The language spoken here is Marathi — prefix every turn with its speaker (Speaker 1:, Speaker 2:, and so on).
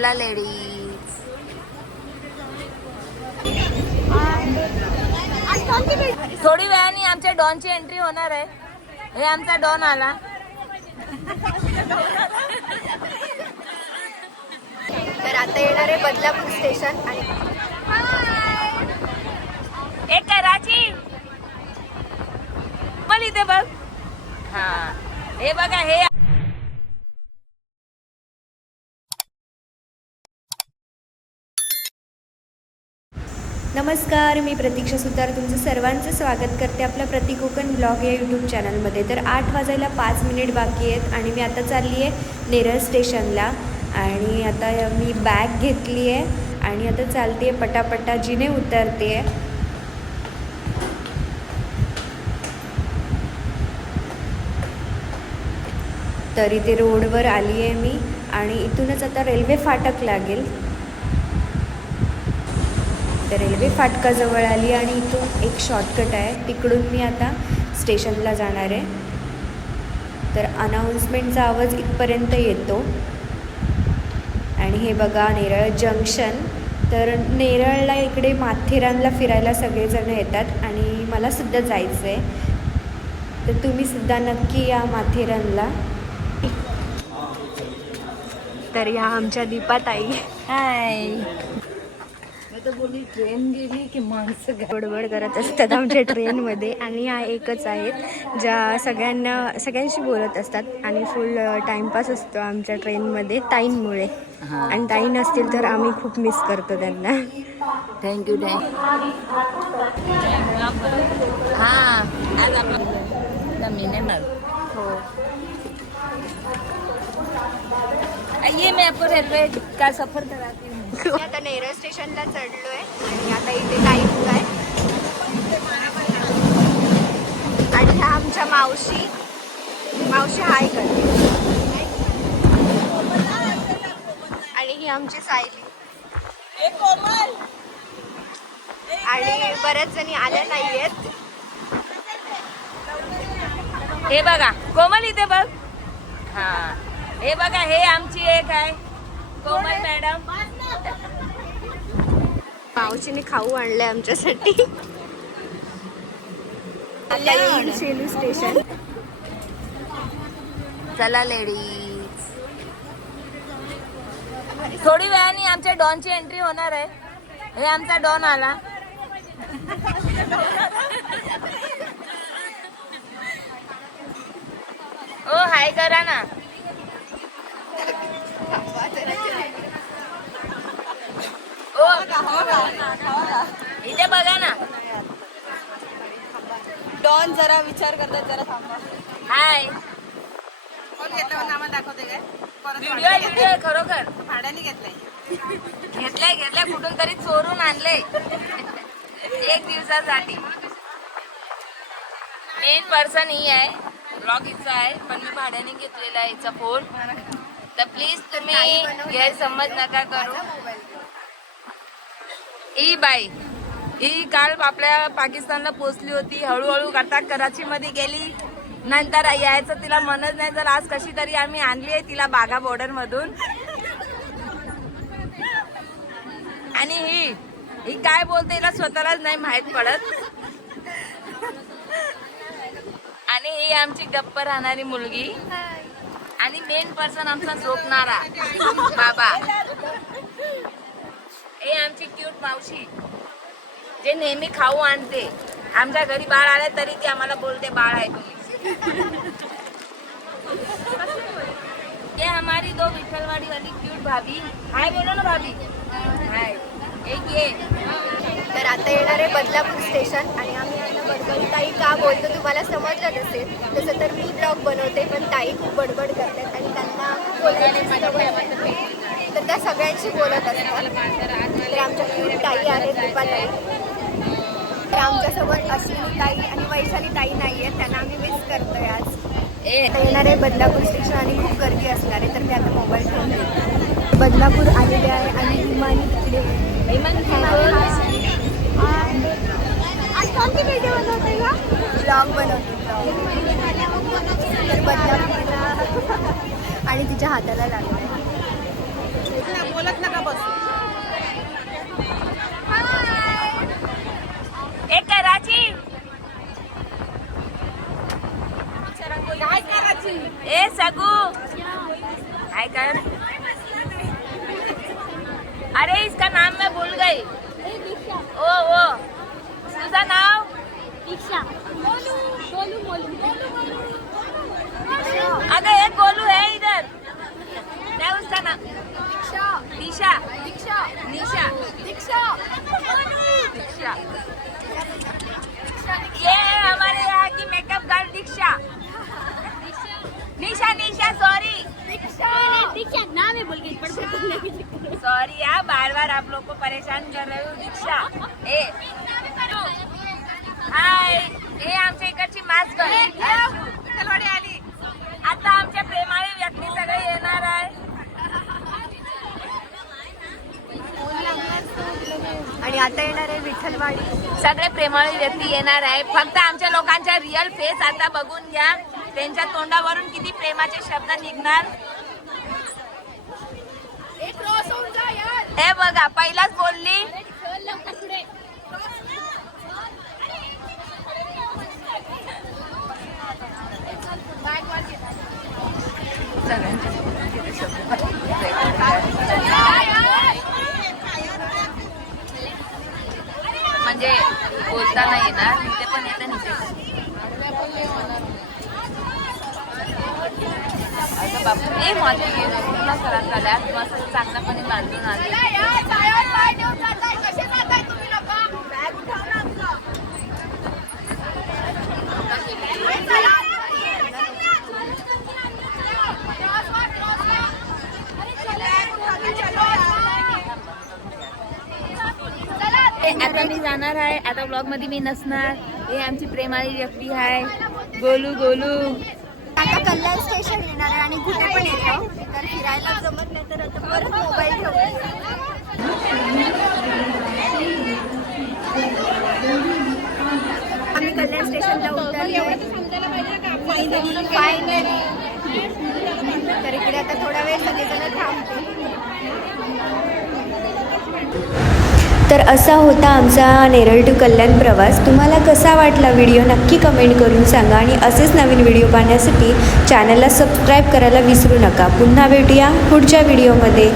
Speaker 1: चला लेडीज थोडी वेळाने आमच्या डॉनची एंट्री होणार आहे. हे आमचा डॉन आला.
Speaker 2: तर आता येणार आहे बदलापूर स्टेशन आणि
Speaker 1: एक कराची मला इथे बघ. हा. हे बघा हे
Speaker 2: नमस्कार मी प्रतीक्षा सुतार. तुमचं सर्वांचं स्वागत करते आपल्या प्रतिकोकण ब्लॉग या यूट्यूब चॅनलमध्ये. तर आठ वाजायला पाच मिनिट बाकी आहेत आणि मी आता चालली आहे नेरळ स्टेशनला. आणि आता मी बॅग घेतली आहे आणि आता चालते आहे पटापटा जिने उतरते आहे. तर इथे रोडवर आली आहे मी आणि इथूनच आता रेल्वे फाटक लागेल. तर रेल्वे फाटकाजवळ आली आणि इथून एक शॉर्टकट आहे. तिकडून मी आता स्टेशनला जाणार आहे. तर अनाऊन्समेंटचा आवाज इथपर्यंत येतो. आणि हे बघा नेरळ जंक्शन तर नेरळला इकडे माथेरानला फिरायला सगळेजण येतात आणि मला सुद्धा जायचं आहे तर तुम्ही सुद्धा नक्की या माथेरानला. तर या आमच्या दीपाताई.
Speaker 1: हाय तर बोलली ट्रेन गेली की माणसं
Speaker 2: बडबड करत असतात आमच्या ट्रेनमध्ये. आणि ह्या एकच आहेत ज्या सगळ्यांना सगळ्यांशी बोलत असतात. आणि फुल टाइमपास असतो आमच्या ट्रेनमध्ये ताईंमुळे. आणि ताई नसतील तर आम्ही खूप मिस करतो त्यांना.
Speaker 1: थँक्यू थँक्यू हा
Speaker 2: हो.
Speaker 1: आइए मैं आपको रेलवे का सफर कराती हूँ.
Speaker 2: मी आता नेरळ स्टेशनला चढलोय आणि आता इथे टाईम काय आणि ह्या आमच्या मावशी. मावशी हाय करते. आणि ही आमची सायली. आणि बऱ्याच जणी आल्या नाहीयेत.
Speaker 1: हे बघा कोमल इथे बघ. हा. हे बघा हे आमची एक आहे. कोमल मॅडम.
Speaker 2: मावशीने खाऊ आणलंय आमच्यासाठी. आता येईल शेलू स्टेशन.
Speaker 1: चला लेडीज थोडी वेळाने आमच्या डॉनची एंट्री होणार आहे. हे आमचा डॉन आला. ओ हाय करा ना ओ इथे बघा ना.
Speaker 3: डॉन जरा विचार करतात जरा थांबा.
Speaker 1: हाय.
Speaker 3: कोण घेतलं नामा दाखवते काय?
Speaker 1: व्हिडिओ आहे व्हिडिओ आहे खरोखर.
Speaker 3: भाड्याने घेतलंय.
Speaker 1: घेतलंय घेतलंय कुठून तरी चोरून आणलंय. एक दिवसासाठी. मेन पर्सन ही आहे. ब्लॉग हिचा आहे पण मी भाड्याने घेतलेला आहे हिचा फोन तर प्लीज तुम्ही गैरसमज नका करू. ई बाई. ही काल आपल्या पाकिस्तानला पोचली होती हळूहळू करता कराचीमध्ये गेली. नंतर यायचं तिला मनच नाही तर आज कशी तरी आम्ही आणली आहे तिला बागा बॉर्डर मधून. आणि ही ही काय बोलते हिला स्वतःलाच नाही माहीत पडत. आणि ही आमची गप्प राहणारी मुलगी. आणि मेन पर्सन आमचा झोपणारा बाबा. हे आमची क्यूट मावशी. जे नेहमी खाऊ आणते. आमच्या घरी बाळ आले तरी ती आम्हाला बोलते बाळ आहे तुम्ही. ये हमारी दो विठलवाड़ी वाली क्यूट भाभी. हाय बोलो ना भाभी. हाय. एक ये
Speaker 2: तर आता येणार आहे बदलापूर स्टेशन आणि आम्ही यांना बडबड ताई का बोलतो तुम्हाला समजलं नसेल. तसं तर मी ब्लॉग बनवते पण ताई खूप बडबड करतात आणि त्यांना खूप बोलायला त्या सगळ्यांशी बोलत असतात. तर आमच्या क्यूट ताई आहेत ताई तर आमच्यासोबत अश्विनी ताई आणि वैशाली ताई नाही आहेत त्यांना आम्ही मिस करतोय आज. येणार आहे बदलापूर स्टेशन आणि खूप गर्दी असणार आहे तर मी आता मोबाईल ठेवून बदलापूर आलेले आहे आणि विमानी तिकडे
Speaker 1: हेमंत
Speaker 2: आज कोणती व्हिडिओ बनवते का ब्लॉग बनवते तर बदलापूरला आणि तिच्या हाताला लागलं
Speaker 3: ना बोलत नका बस
Speaker 1: एक कराची
Speaker 3: काय करायची
Speaker 1: ए सगू. हाय कर. अरे इसका नाम मैं भूल गई. ओ ओ. तुझं नाव? अगं एक गोलू है इधर क्या उसका नाम दिशा दीक्षा निशा दीक्षा दीक्षा ये है हमारे यहाँ की makeup girl Diksha Nisha Nisha sorry
Speaker 4: नाम है बोल के पर
Speaker 1: सॉरी यार बार बार आप लोग को परेशान कर रहे हो दीक्षा ए. हाय हे आमच्या इकडची मास्क
Speaker 3: विठ्ठलवाडी आली.
Speaker 1: आता आमच्या प्रेमाळी व्यक्ती सगळे येणार आहे.
Speaker 2: आणि आता येणार आहे विठ्ठलवाडी.
Speaker 1: सगळे प्रेमळी व्यक्ती येणार आहे. फक्त आमच्या लोकांचा रिअल फेस आता बघून घ्या. त्यांच्या तोंडावरून किती प्रेमाचे शब्द निघणार? हे बघा पहिलाच बोलली. म्हणजे बोलता नाही येणार ते पण येतं निथे बापू माझ्या चांगल्यापणे बांधून आले. ए, आता मी जाणार आहे. आता ब्लॉगमध्ये मी नसणार. हे आमची प्रेमाळी व्यक्ती आहे. गोलू गोलू.
Speaker 2: आता कल्याण स्टेशन येणार आहे आणि कुठे पण येतो तर फिरायला जमत नाही तर आता परत मोबाईल ठेवतो आम्ही कल्याण स्टेशनला उतरलो फायनली फायनली तर इकडे आता थोडा वेळ सगळेजण थांबते तर असा होता आमचा नेरळ टू कल्याण प्रवास. तुम्हाला कसा वाटला व्हिडिओ नक्की कमेंट करून सांगा आणि असेच नवीन व्हिडिओ पाहण्यासाठी चॅनलला सबस्क्राईब करायला विसरू नका. पुन्हा भेटूया पुढच्या व्हिडिओमध्ये.